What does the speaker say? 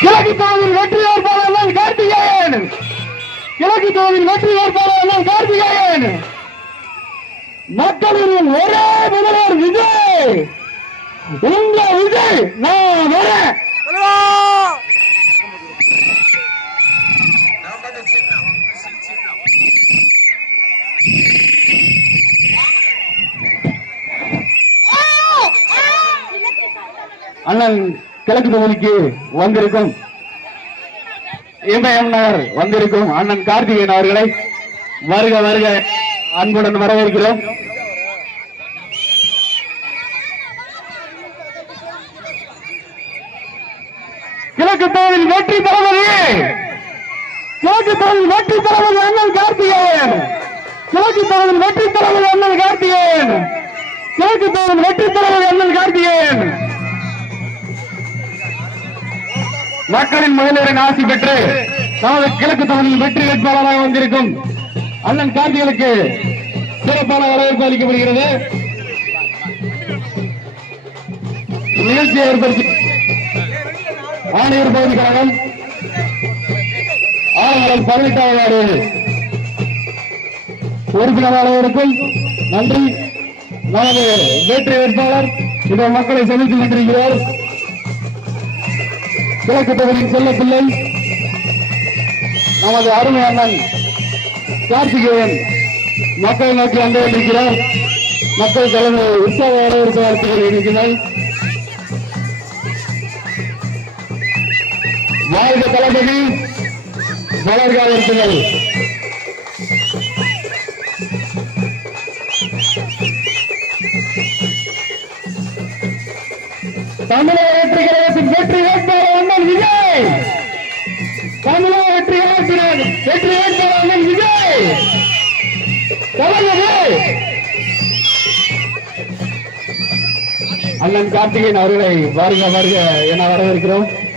கிழக்கு தொகுதியில் வெற்றி வேட்பாளர் கார்த்திகேயன். கிழக்கு தொகுதியில் வெற்றி வேட்பாளர் கார்த்திகேயன். மக்களின் ஒரே முதல்வர் விஜய். உங்க விஜய் நான் வரேன். அண்ணன் கிழக்கு தொகுதிக்கு வந்திருக்கும் எம்எம் நகர் வந்திருக்கும் அண்ணன் கார்த்திகேயன் அவர்களை வருக வருக அன்புடன் வரவேற்கிறோம். கிழக்கு தொகுதியில் வெற்றி தளபதி, கிழக்கு தொகுதியில் வெற்றி தளபதி அண்ணன் கார்த்திகேயன். கிழக்கு தொகுதியில் வெற்றி தளபதி அண்ணன் கார்த்திகேயன். கிழக்கு தொகுதியில் வெற்றி தளபதி அண்ணன் கார்த்திகேயன். மக்களின் முதல்வரின் ஆசி பெற்று நமது கிழக்கு தொகுதியில் வெற்றி வேட்பாளராக வந்திருக்கும் அண்ணன் கார்த்திகளுக்கு சிறப்பான வரவேற்பு அளிக்கப்படுகிறது. நிகழ்ச்சியை ஏற்படுத்தி ஆணையர் பகுதி கழகம் ஆளுநர் 18வது வார்டு உறுப்பினர் அனைவருக்கும் நன்றி. நமது வெற்றி வேட்பாளர் இந்த மக்களை சந்தித்துக் கொண்டிருக்கிறார். கிழக்கு தொகுதியின் செல்ல பிள்ளை நமது அருமை அண்ணன் கார்த்திகேயன் மக்களை நோக்கி வந்து கொண்டிருக்கிறார். மக்கள் தலைமை உற்சாக வரவேற்பு வாழ்த்துக்கள் இருக்கிறார். வாழ்க தளபதி, வளர்க வாழ்த்துக்கள். தமிழக வெற்றி கழகத்தின் வெற்றி வேட்பாளர் அண்ணன் விஜய். தமிழக வெற்றி கழகத்தின் வெற்றி வேட்பாளர் அண்ணன் விஜய். அண்ணன் கார்த்திகேயன் அவர்களை வருக வருக என வரவேற்கிறோம்.